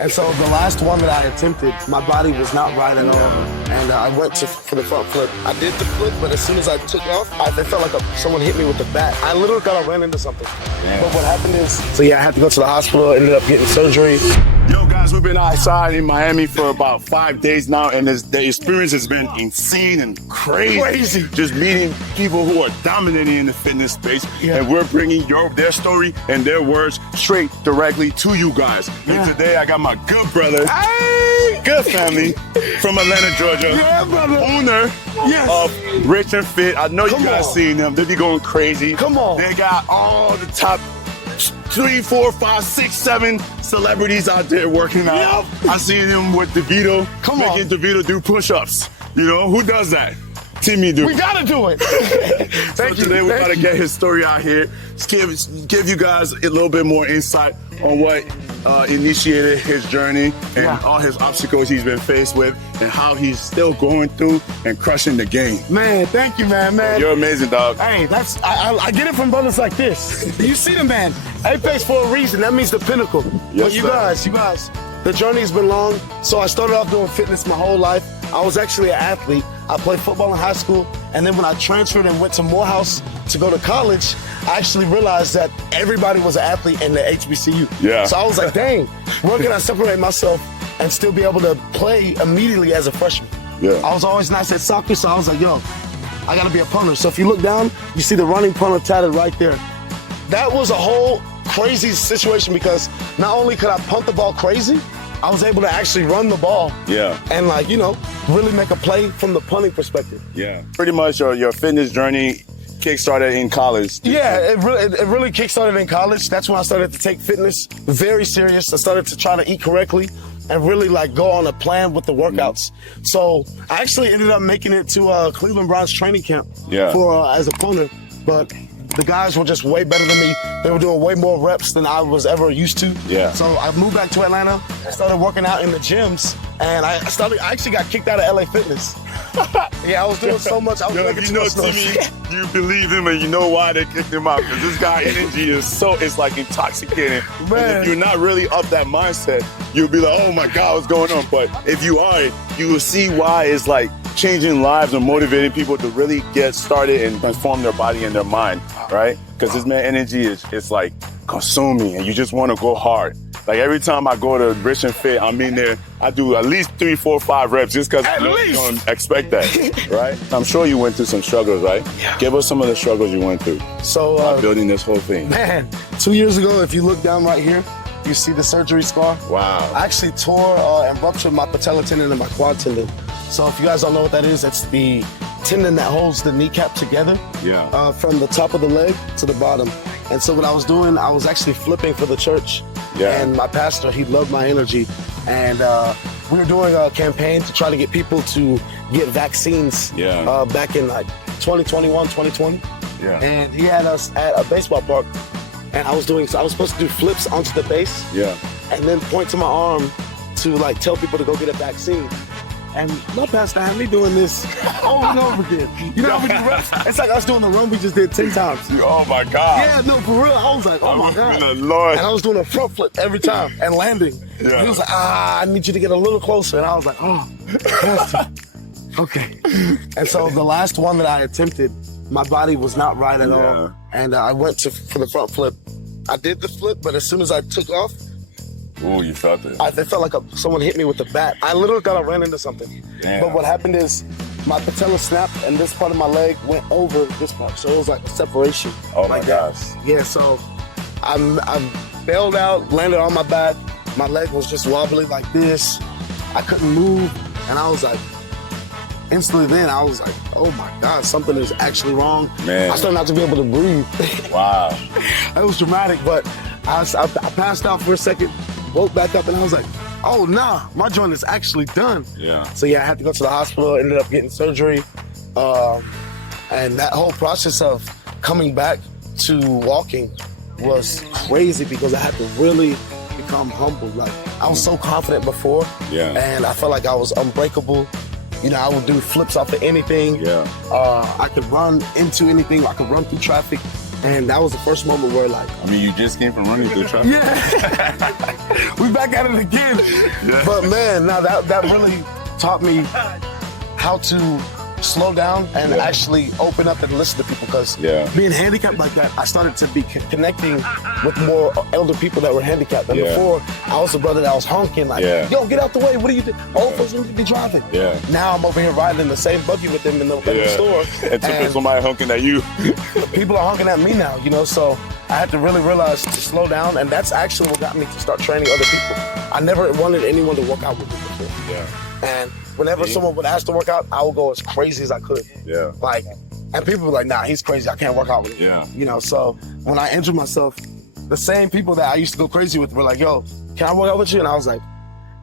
And so the last one that I attempted, my body was not right at all. And I went for the front flip. I did the flip, but as soon as I took off, it felt like someone hit me with the bat. I literally thought I ran into something. Damn. But what happened is, so yeah, I had to go to the hospital, ended up getting surgery. Yo, guys, we've been outside in Miami for about 5 days now, and the experience has been insane and crazy. Just meeting people who are dominating in the fitness space, and we're bringing their story and their words straight directly to you guys. And today, I got my good brother, good family from Atlanta, Georgia, owner of Rich and Fit. I know you guys seen them. They be going crazy. Come on. They got all the top 3, 4, 5, 6, 7 celebrities out there working out. I seen them with DeVito, making DeVito do push-ups. You know, who does that? Timmy do. We gotta do it. Thank you. Today we gotta get his story out here. Just give you guys a little bit more insight on what initiated his journey and all his obstacles he's been faced with and how he's still going through and crushing the game. Man, thank you, man. You're amazing, dog. Hey, I get it from brothers like this. You see the man, Apex for a reason. That means the pinnacle. But you guys, the journey's been long. So I started off doing fitness my whole life. I was actually an athlete. I played football in high school, and then when I transferred and went to Morehouse to go to college, I actually realized that everybody was an athlete in the HBCU. Yeah. So I was like, dang, where can I separate myself and still be able to play immediately as a freshman? Yeah. I was always nice at soccer, so I was like, yo, I gotta be a punter. So if you look down, you see the running punter tatted right there. That was a whole crazy situation because not only could I punt the ball crazy, I was able to actually run the ball. Yeah. And like, you know, really make a play from the punting perspective. Yeah. Pretty much your fitness journey kick-started in college. Yeah, it really kick-started in college. That's when I started to take fitness very serious. I started to try to eat correctly and really like go on a plan with the workouts. So I actually ended up making it to Cleveland Browns training camp for as a punter. But the guys were just way better than me. They were doing way more reps than I was ever used to. Yeah. So I moved back to Atlanta. I started working out in the gyms, and I actually got kicked out of LA Fitness. Yeah, I was doing so much. I was making too much noise. Timmy, you believe him, and you know why they kicked him out. Because this guy energy it's like intoxicating. Man. And if you're not really up that mindset, you'll be like, oh my God, what's going on? But if you are, you will see why it's like changing lives and motivating people to really get started and transform their body and their mind, right? Because this man energy it's like consuming, and you just want to go hard. Like every time I go to Rich and Fit, I'm in there, I do at least 3, 4, 5 reps just because I don't expect that, right? I'm sure you went through some struggles, right? Yeah. Give us some of the struggles you went through. So building this whole thing. Man, 2 years ago, if you look down right here, you see the surgery scar. Wow. I actually tore and ruptured my patella tendon and my quad tendon. So if you guys don't know what that is, that's the tendon that holds the kneecap together. Yeah. From the top of the leg to the bottom. And so what I was doing, I was actually flipping for the church. Yeah. And my pastor, he loved my energy. And we were doing a campaign to try to get people to get vaccines back in like 2021, 2020. Yeah. And he had us at a baseball park. And I was supposed to do flips onto the base. Yeah. And then point to my arm to like tell people to go get a vaccine. And my pastor had me doing this over and over again. You know how we do reps? It's like us doing the run we just did 10 times. Oh my God. Yeah, no, for real. I was like, oh my God. Lord. And I was doing a front flip every time and landing. Yeah. And he was like, I need you to get a little closer. And I was like, oh, okay. And so the last one that I attempted, my body was not right at all. And I went for the front flip. I did the flip, but as soon as I took off, oh, you felt it. it felt like someone hit me with a bat. I literally thought I ran into something. Damn. But what happened is my patella snapped and this part of my leg went over this part. So it was like a separation. Oh my gosh. Yeah, so I bailed out, landed on my back. My leg was just wobbly like this. I couldn't move. And I was like, instantly then I was like, oh my God, something is actually wrong. Man. I started not to be able to breathe. Wow. It was dramatic, but I passed out for a second, woke back up, and I was like, oh nah, my joint is actually done. Yeah. So yeah, I had to go to the hospital, ended up getting surgery. And that whole process of coming back to walking was crazy because I had to really become humble. Like I was so confident before, and I felt like I was unbreakable. You know, I would do flips off of anything. Yeah. I could run into anything. I could run through traffic. And that was the first moment where like, I mean, you just came from running through traffic. yeah, we back at it again. Yeah. But man, now that really taught me how to slow down and actually open up and listen to people, because being handicapped like that, I started to be connecting with more elder people that were handicapped. And before, I was the brother that was honking like, yo, get out the way, what are you doing? Old folks need to be driving. Now I'm over here riding in the same buggy with them in the store. And somebody honking at you. People are honking at me now, you know, so I had to really realize to slow down, and that's actually what got me to start training other people. I never wanted anyone to work out with me before. And whenever someone would ask to work out, I would go as crazy as I could. Like, and people were like, nah, he's crazy, I can't work out with him. You know, so when I injured myself, the same people that I used to go crazy with were like, yo, can I work out with you? And I was like,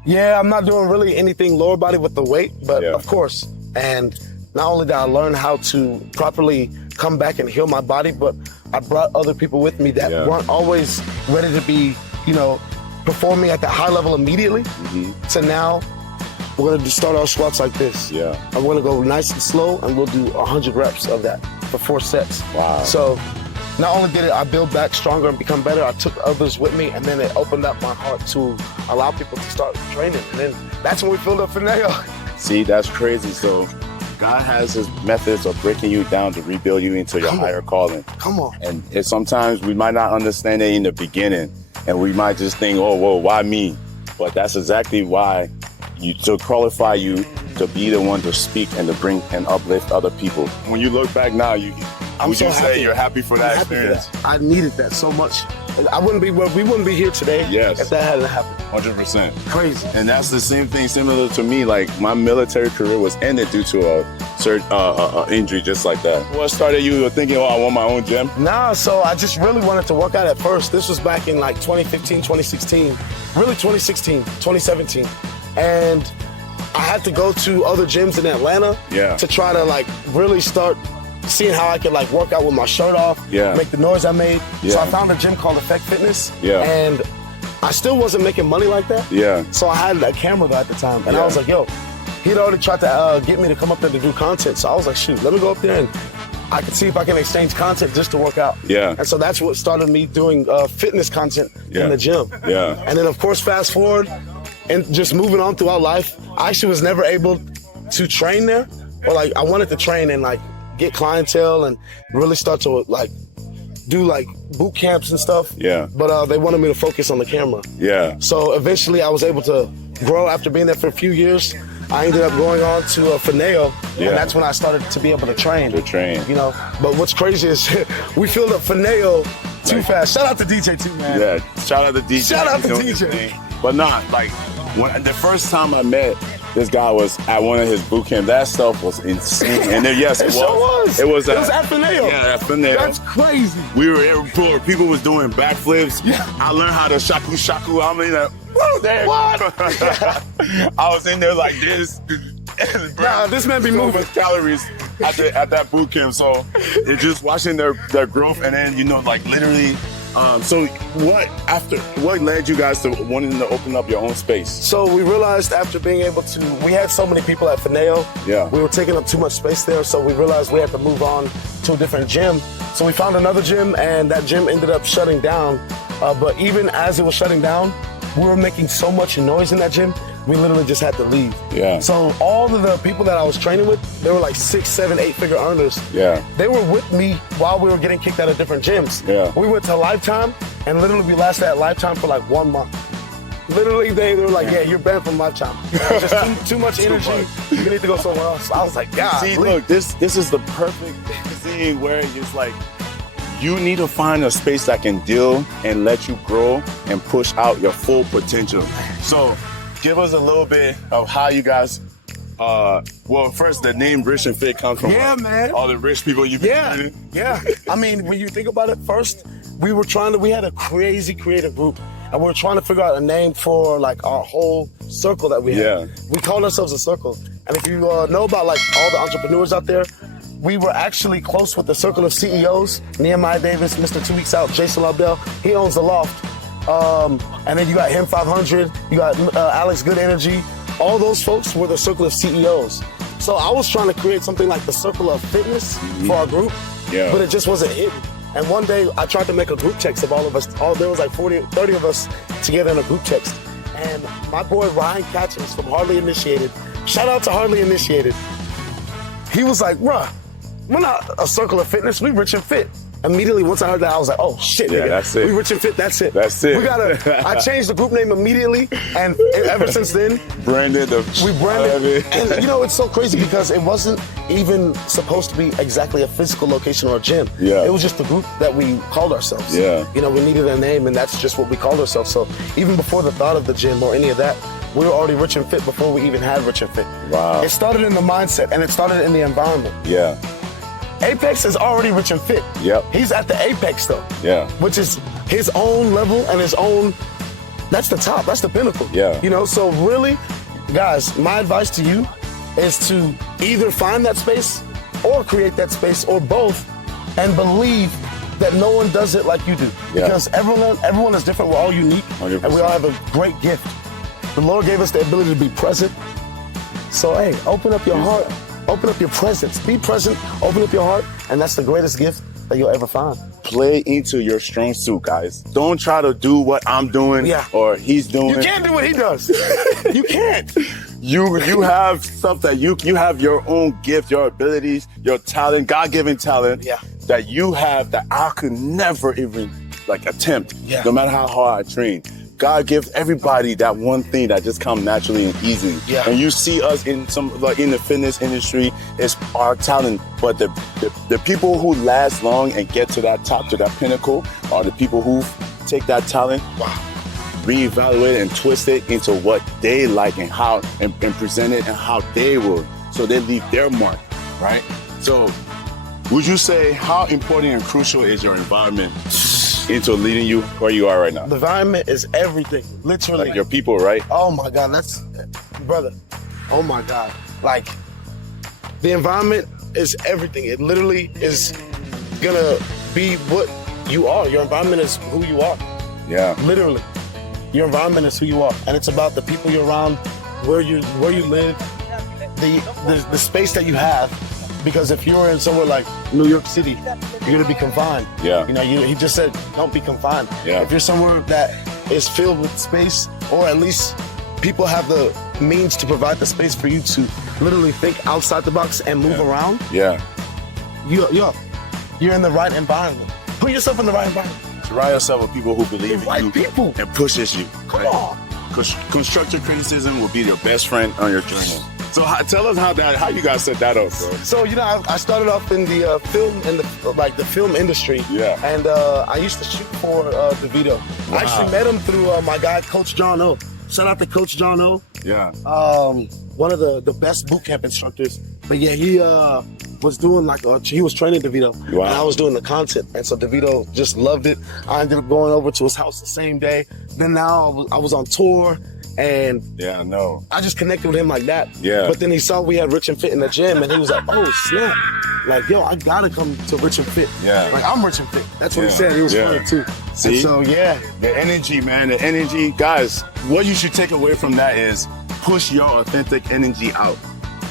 yeah, I'm not doing really anything lower body with the weight, but of course. And not only did I learn how to properly come back and heal my body, but I brought other people with me that weren't always ready to be, you know, performing at that high level immediately. So now, we're gonna start our squats like this. I'm gonna go nice and slow, and we'll do 100 reps of that for 4 sets. Wow. So not only did I build back stronger and become better, I took others with me, and then it opened up my heart to allow people to start training. And then that's when we filled up Fineo. See, that's crazy. So God has his methods of breaking you down to rebuild you into your higher calling. Come on. And sometimes we might not understand it in the beginning, and we might just think, oh, whoa, why me? But that's exactly why to qualify you to be the one to speak and to bring and uplift other people. When you look back now, would you say you're happy for that experience? I needed that so much. We wouldn't be here today if that hadn't happened. 100%. Crazy. And that's the same thing similar to me. Like, my military career was ended due to a injury just like that. What started you thinking, oh, I want my own gym? Nah, so I just really wanted to work out at first. This was back in like 2015, 2016, really 2016, 2017. And I had to go to other gyms in Atlanta to try to like really start seeing how I could like work out with my shirt off, make the noise I made. So I found a gym called Effect Fitness, and I still wasn't making money like that. So I had a camera though at the time, and I was like, yo, he'd already tried to get me to come up there to do content. So I was like, shoot, let me go up there and I could see if I can exchange content just to work out. And so that's what started me doing fitness content in the gym. And then of course, fast forward, and just moving on throughout life, I actually was never able to train there. Or like, I wanted to train and like get clientele and really start to like do like boot camps and stuff. But they wanted me to focus on the camera. So eventually I was able to grow after being there for a few years. I ended up going on to Fineo, and that's when I started to be able to train. You know, but what's crazy is we filled up Fineo too fast. Shout out to DJ too, man. Shout out to DJ. Shout out to DJ. But not like, when the first time I met this guy was at one of his boot camp. That stuff was insane. And then, yes, it was. It was at Fineo. Yeah, at Fineo. That's crazy. We were airport. People was doing backflips. I learned how to shaku. I mean, what? I was in there like this. Nah, this man be moving calories at that boot camp. So it's just watching their growth, and then, you know, like literally. So what led you guys to wanting to open up your own space? So we realized after being able to, we had so many people at Fineo. We were taking up too much space there, so we realized we had to move on to a different gym. So we found another gym, and that gym ended up shutting down. But even as it was shutting down, we were making so much noise in that gym, we literally just had to leave. So all of the people that I was training with, they were like 6, 7, 8-figure earners. They were with me while we were getting kicked out of different gyms. We went to Lifetime, and literally we lasted at Lifetime for like 1 month. Literally, they were like, yeah, you're banned from Lifetime. Just too much energy. You need to go somewhere else. I was like, God. See, look, this is the perfect thing where it's like, you need to find a space that can deal and let you grow and push out your full potential. So give us a little bit of how you guys, well, first, the name Rich and Fit comes from man. All the rich people you've been training. I mean, when you think about it, first, we had a crazy creative group, and we were trying to figure out a name for like our whole circle that we had. We called ourselves a circle. And if you know about like all the entrepreneurs out there, we were actually close with the circle of CEOs, Nehemiah Davis, Mr. 2 Weeks Out, Jason Lobdell. He owns The Loft. And then you got Him 500, you got Alex Good Energy. All those folks were the circle of CEOs. So I was trying to create something like the circle of fitness for our group, but it just wasn't hidden. And one day I tried to make a group text of all of us. There was like 30 of us together in a group text. And my boy Ryan Catchings from Hardly Initiated, shout out to Hardly Initiated. He was like, bruh, we're not a circle of fitness, we rich and fit. Immediately, once I heard that, I was like, oh shit, nigga. That's it. We rich and fit, that's it. That's it. I changed the group name immediately, and ever since then, we branded. And you know, it's so crazy because it wasn't even supposed to be exactly a physical location or a gym. Yeah. It was just the group that we called ourselves. Yeah. You know, we needed a name, and that's just what we called ourselves. So even before the thought of the gym or any of that, we were already rich and fit before we even had rich and fit. Wow. It started in the mindset, and it started in the environment. Yeah. Apex is already rich and fit. Yep. He's at the apex though. Yeah. Which is his own level and his own, that's the top, that's the pinnacle. Yeah. You know, so really, guys, my advice to you is to either find that space or create that space or both, and believe that no one does it like you do. Yeah. Because everyone is different, we're all unique, 100%. and we all have a great gift. The Lord gave us the ability to be present. So hey, open up your heart. Open up your presence. Be present, open up your heart, and that's the greatest gift that you'll ever find. Play into your strong suit, guys. Don't try to do what I'm doing or he's doing. You can't do what he does. You can't. You have stuff that you have your own gift, your abilities, your talent, God-given talent that you have that I could never even attempt, no matter how hard I train. God gives everybody that one thing that just comes naturally and easily. Yeah. And you see us in in the fitness industry, it's our talent. But the people who last long and get to that top, to that pinnacle, are the people who take that talent, reevaluate it and twist it into what they like and how and present it and how they will. So they leave their mark, right? So would you say how important and crucial is your environment into leading you where you are right now? The environment is everything, literally. Like your people, right? Oh my God, brother, oh my God. Like, the environment is everything. It literally is gonna be what you are. Your environment is who you are. Yeah. Literally. Your environment is who you are. And it's about the people you're around, where you live, the space that you have. Because if you're in somewhere like New York City, you're gonna be confined. Yeah. You know, he just said, don't be confined. Yeah. If you're somewhere that is filled with space, or at least people have the means to provide the space for you to literally think outside the box and move around. Yeah. You're in the right environment. Put yourself in the right environment. Surround yourself with people who believe in you people. and pushes you. Come on. Constructive criticism will be your best friend on your journey. So tell us how you guys set that up, bro. So I started off in the the film industry. Yeah. And I used to shoot for DeVito. Wow. I actually met him through my guy Coach John O. Shout out to Coach John O. Yeah. One of the best boot camp instructors. But yeah, he was doing he was training DeVito. Wow. And I was doing the content, and so DeVito just loved it. I ended up going over to his house the same day. Then now I was on tour. And I just connected with him like that. Yeah. But then he saw we had Rich and Fit in the gym, and he was like, oh, snap. Like, yo, I gotta come to Rich and Fit. Yeah. Like, I'm Rich and Fit. That's what he said. He was funny too. See? And so, yeah. The energy, man, the energy. Guys, what you should take away from that is push your authentic energy out.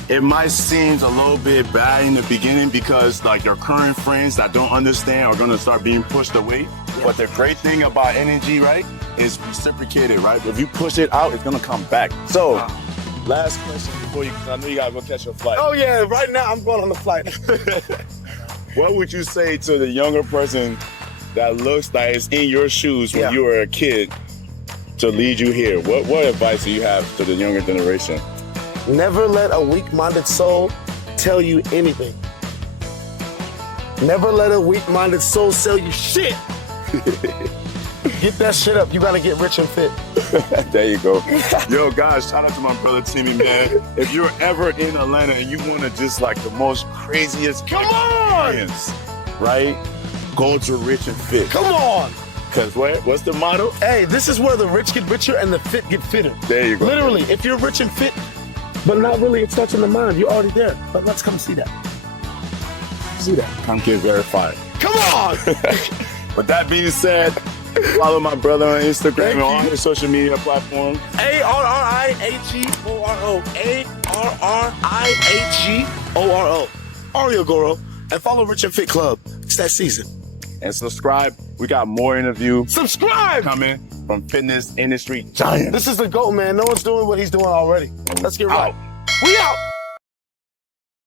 It might seem a little bit bad in the beginning because your current friends that don't understand are gonna start being pushed away. Yeah. But the great thing about energy, right, is reciprocated, right? If you push it out, it's gonna come back. So, last question before I know you gotta go catch your flight. Oh yeah, right now I'm going on the flight. What would you say to the younger person that looks like it's in your shoes when you were a kid to lead you here? What advice do you have to the younger generation? Never let a weak-minded soul tell you anything. Never let a weak-minded soul sell you shit. Get that shit up. You gotta get rich and fit. There you go. Yo, guys, shout out to my brother Timmy, man. If you're ever in Atlanta and you want to just the most craziest experience, right? Go to Rich and Fit. Come on. Because what's the motto? Hey, this is where the rich get richer and the fit get fitter. There you go. Literally, if you're rich and fit, but not really, it starts in the mind. You're already there. But let's come see that. See that. Come get verified. Come on! With that being said, follow my brother on Instagram and all his social media platforms. ARRIAGORO. ARRIAGORO. Ario Goro. And follow Rich and Fit Club. It's that season. and subscribe. We got more interviews Subscribe! coming from fitness industry giants. This is the GOAT, man. No one's doing what he's doing already. Let's get right. Out. We out!